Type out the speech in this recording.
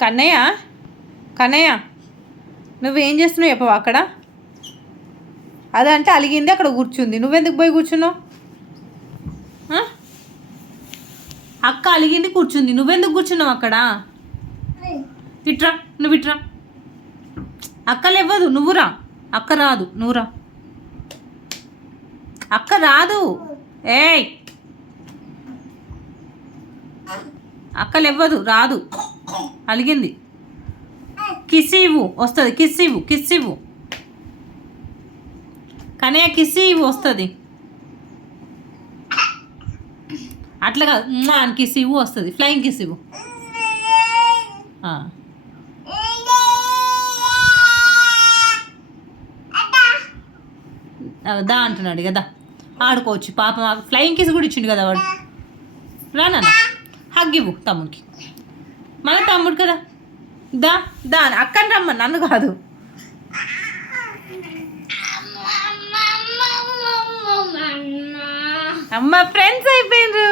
కన్నయ్య కన్నయ్య నువ్వేం చేస్తున్నావు చెప్పవా అక్కడ? అదంటే అలిగింది అక్కడ కూర్చుంది, నువ్వెందుకు పోయి కూర్చున్నావు? అక్క అలిగింది కూర్చుంది, నువ్వెందుకు కూర్చున్నావు అక్కడ? ఇట్రా, నువ్వు ఇట్రా. అక్క లేవ్వదు, నువ్వు రా. అక్క రాదు, నువ్వు రా. అక్క రాదు. ఏయ్, అక్క లేవ్వదు, రాదు, అలిగింది. కిస్ ఇవ్వు, వస్తుంది. కిస్ ఇవ్వు, కిస్ ఇవ్వు. కనయ్య కిస్ ఇవ్వు, వస్తుంది. అట్లా కాదు, అని కిస్ ఇవ్వు, వస్తుంది. ఫ్లయింగ్ కిస్ ఇవ్వు. దా అంటున్నాడు కదా, ఆడుకోవచ్చు. పాపం ఫ్లయింగ్ కిస్ కూడా ఇచ్చిండు కదా వాడు. రానా హగ్ ఇవ్వు తమ్ముడికి. మన తమ్ముడు కదా, దా దా. అక్కని రమ్మ, నన్ను కాదు. అమ్మ ఫ్రెండ్స్ అయిపోయిండ్రు.